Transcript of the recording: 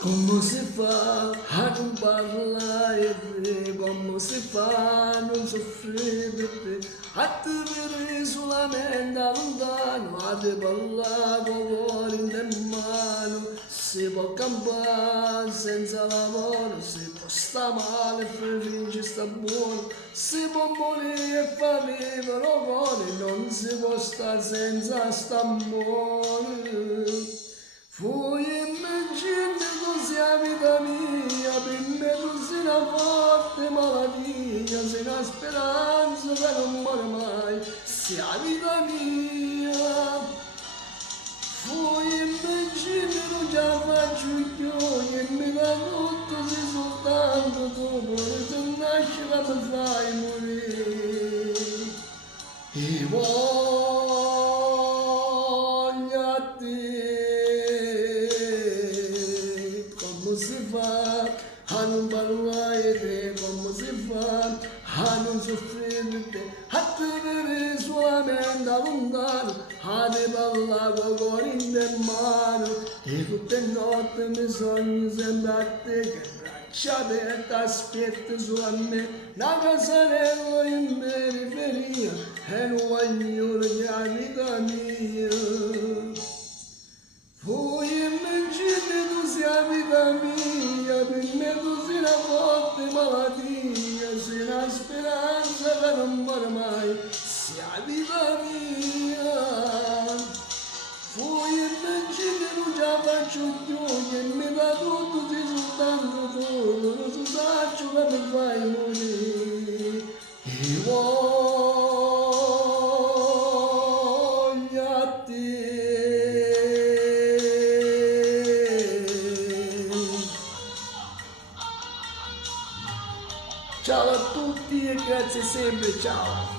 Come si fa a non parlare di te? Come si fa a non soffrire per te? A te vedere solamente lontano, a te parlare con il cuore in mano. Si può campare senza lavoro, si può stare male e finge sta buono, si può morire e far vivere cuore, non si può stare senza sta amore. Fui immagine così a vita mia, per me tu sei una forte malattia, sei una speranza che non muore mai, sia vita mia. Fui immagine non ce la faccio più, che mi dà tutto sei soltanto tu, pure se nasci la mi fai morire. E voglio a te, come si fa a non parlare di te, come si fa a non soffrire di te, a tenere solamente lontano, a ne parlare con il cuore in mano, e tutte le notti mi sogno sempre a te, che braccia aperte aspetti su a me, una casarella in periferia, e non voglio la vita mia. Fui immagine tu sia vita mia, per me tu sei una forte malattia, sei una speranza che non muore mai, sia vita mia. Fui immagine non ce la faccio più, che mi dà tutto sei soltanto tu, non so saccio che mi fai morire. E voglio a te. Ciao a tutti e grazie sempre, ciao!